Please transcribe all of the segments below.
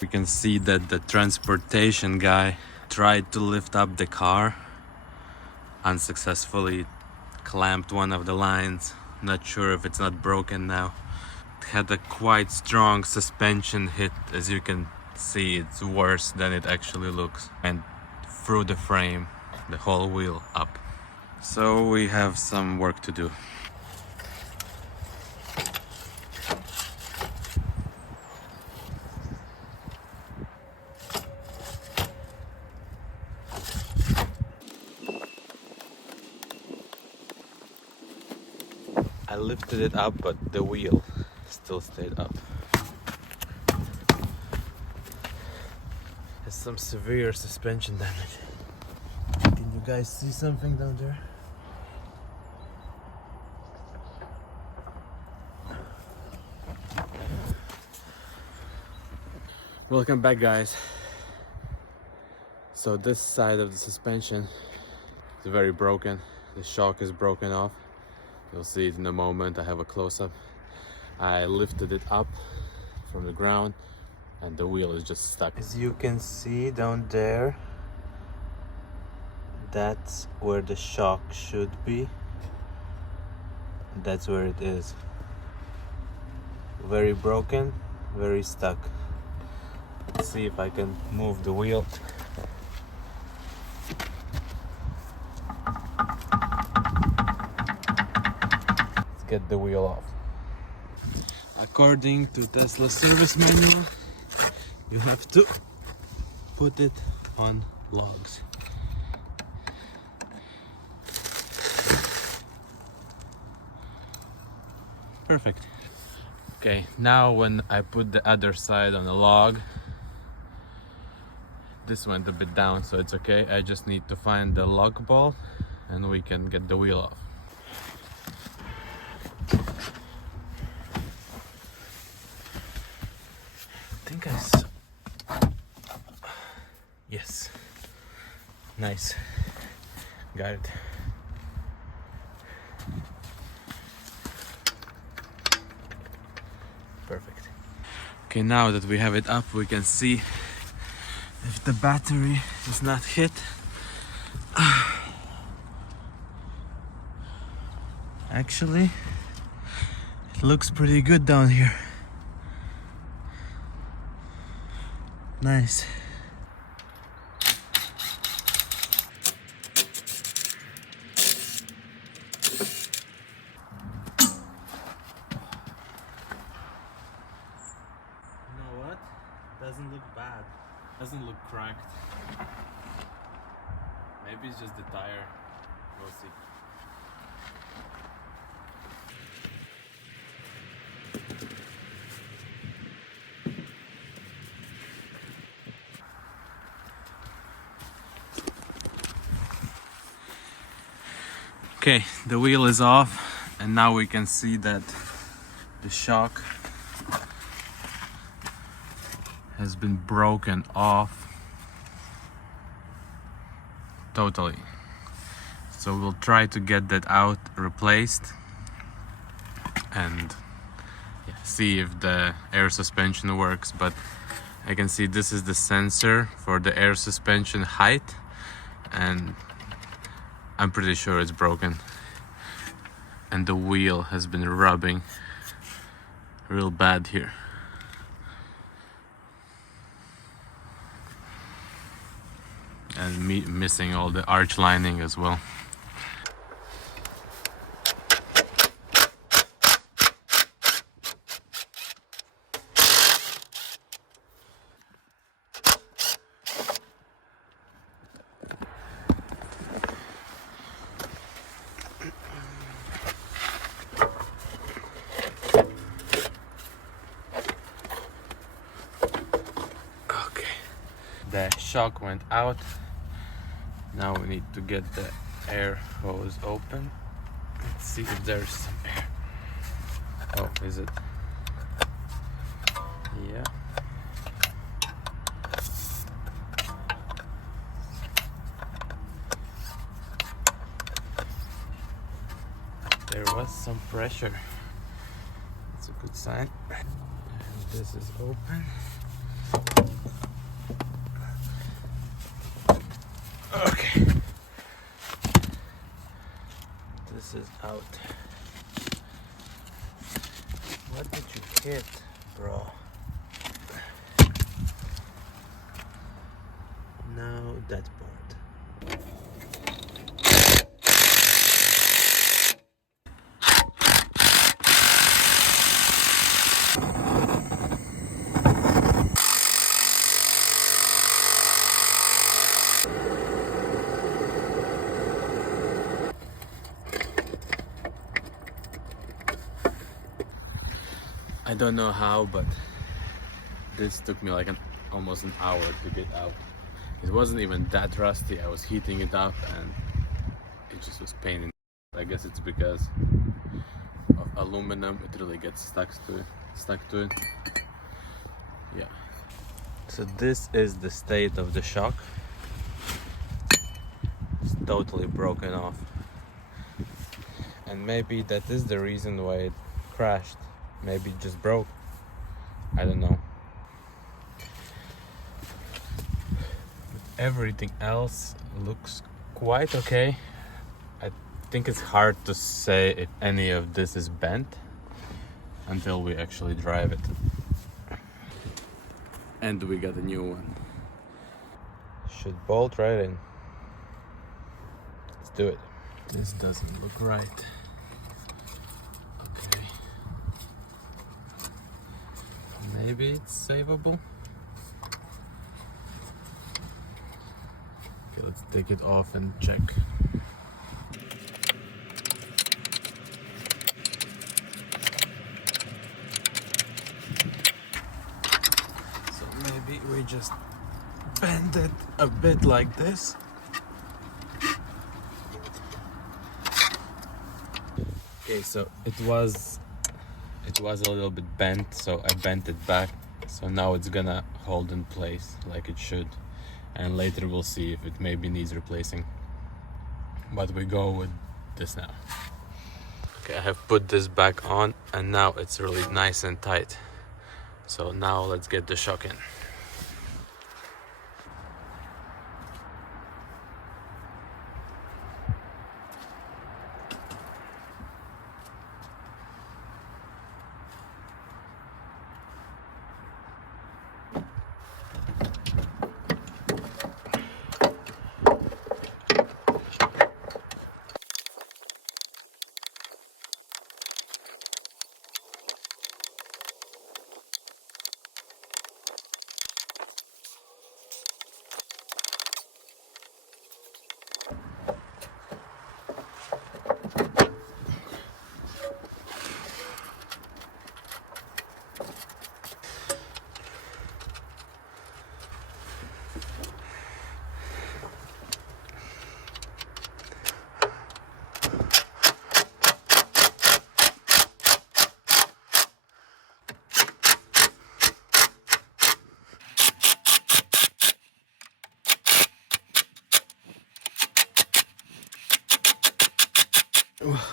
We can see that the transportation guy tried to lift up the car, unsuccessfully clamped one of the lines. Not sure if it's not broken now. It had a quite strong suspension hit. As you can see, it's worse than it actually looks, and through the frame, the whole wheel up. So we have some work to do. I lifted it up, but the wheel still stayed up. Has some severe suspension damage. Can you guys see something down there? Welcome back, guys. So this side of the suspension is very broken. The shock is broken off. You'll see it in a moment. I have a close-up. I lifted it up from the ground and the wheel is just stuck. As you can see down there, that's where the shock should be. That's where it is. Very broken, very stuck. Let's see if I can move the wheel. Let's get the wheel off. According to Tesla service manual, you have to put it on logs. Perfect. Okay, now when I put the other side on the log, this went a bit down, so it's okay. I just need to find the log ball and we can get the wheel off. Yes. Nice. Got it. Perfect. Okay, now that we have it up, we can see if the battery is not hit. Actually, it looks pretty good down here. Nice. Doesn't look bad. Doesn't look cracked. Maybe it's just the tire. We'll see. Okay, the wheel is off and now we can see that the shock has been broken off totally. So we'll try to get that out, replaced, and see if the air suspension works. But I can see this is the sensor for the air suspension height, and I'm pretty sure it's broken. And the wheel has been rubbing real bad here. And missing all the arch lining as well. Okay, the shock went out. Now we need to get the air hose open. Let's see if there's some air. Oh, is it? Yeah. There was some pressure. That's a good sign. And this is open. out. What did you hit, bro? Now that part. I don't know how, but this took me like almost an hour to get out. It wasn't even that rusty. I was heating it up and it just was paining. I guess it's because of aluminum. It really gets stuck to it. Yeah. So this is the state of the shock. It's totally broken off. And maybe that is the reason why it crashed. Maybe it just broke. I don't know. Everything else looks quite okay. I think it's hard to say if any of this is bent until we actually drive it. And we got a new one. Should bolt right in. Let's do it. This doesn't look right. Okay. Maybe it's savable. Okay, let's take it off and check. So maybe we just bend it a bit like this. Okay, so it was a little bit bent, so I bent it back. So now it's gonna hold in place like it should. And later we'll see if it maybe needs replacing. But we go with this now. Okay, I have put this back on and now it's really nice and tight. So now let's get the shock in.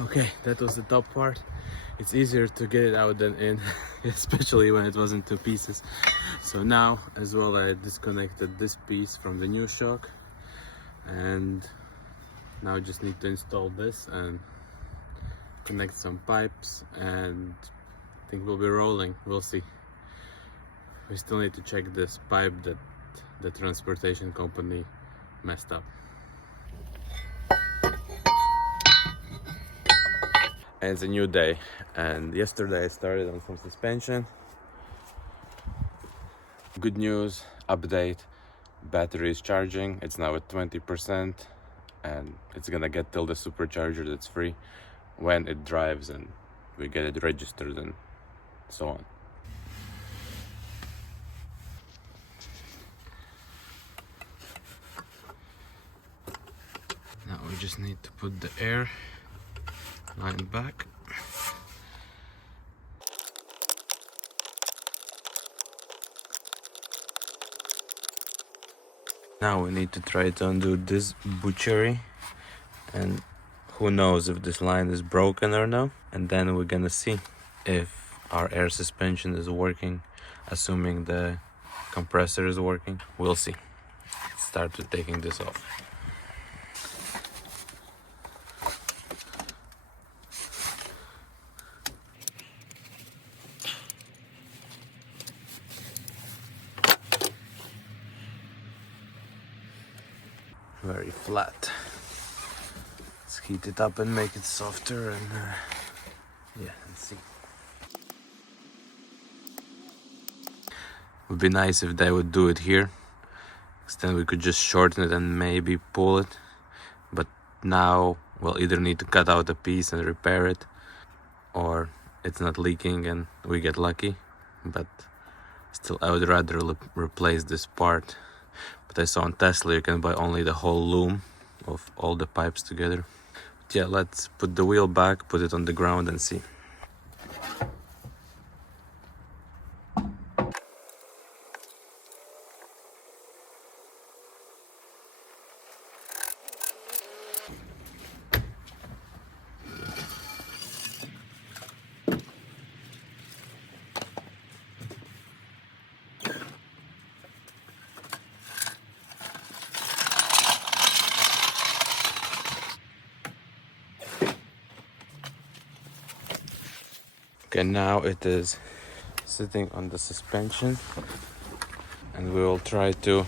Okay, that was the top part. It's easier to get it out than in, especially when it was in two pieces. So now as well I disconnected this piece from the new shock, and now I just need to install this and connect some pipes, and I think we'll be rolling. We'll see. We still need to check this pipe that the transportation company messed up. And it's a new day, and yesterday I started on some suspension. Good news, update, battery is charging. It's now at 20% and it's gonna get till the supercharger that's free when it drives and we get it registered and so on. Now we just need to put the air line back. Now we need to try to undo this butchery, and who knows if this line is broken or no, and then we're gonna see if our air suspension is working, assuming the compressor is working. We'll see. Let's start with taking this off. very flat. Let's heat it up and make it softer and yeah, let's see. Would be nice if they would do it here, because then we could just shorten it and maybe pull it. But now we'll either need to cut out a piece and repair it, or it's not leaking and we get lucky. But still, I would rather replace this part. But I saw on Tesla you can buy only the whole loom of all the pipes together. But yeah, let's put the wheel back, put it on the ground and see. Okay, now it is sitting on the suspension and we will try to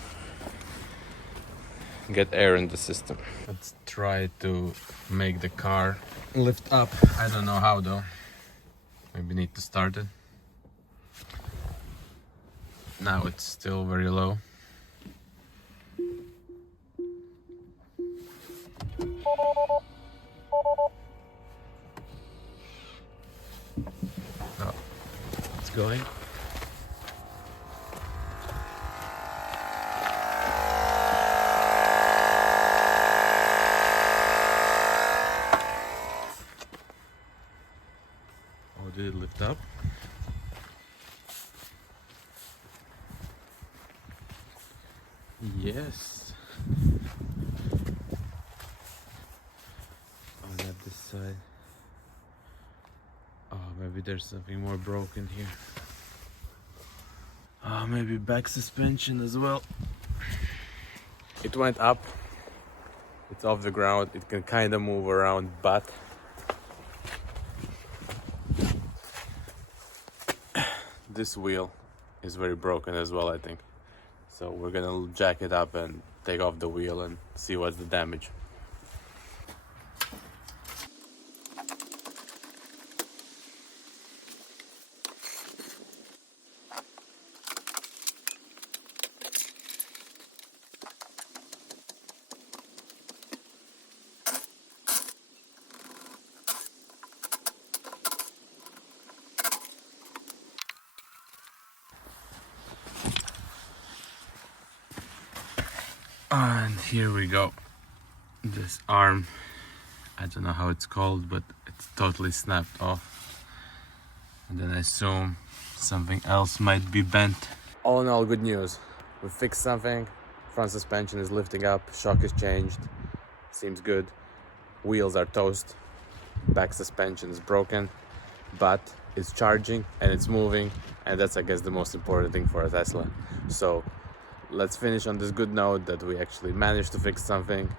get air in the system. Let's try to make the car lift up. I don't know how though. Maybe need to start it. Now it's still very low. Oh, it's going. Oh, did it lift up? Yes. Oh, not this side. Oh, maybe there's something more broken here. Oh, maybe back suspension as well. It went up. It's off the ground. It can kind of move around, but this wheel is very broken as well, I think. So we're gonna jack it up and take off the wheel and see what's the damage. And here we go. This arm, I don't know how it's called, but it's totally snapped off. And then I assume something else might be bent. All in all, good news. We fixed something. Front suspension is lifting up, shock is changed, seems good. Wheels are toast, back suspension is broken, but it's charging and it's moving, and that's, I guess, the most important thing for a Tesla. So let's finish on this good note that we actually managed to fix something,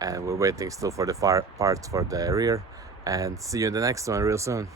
and we're waiting still for the parts for the rear, and see you in the next one real soon.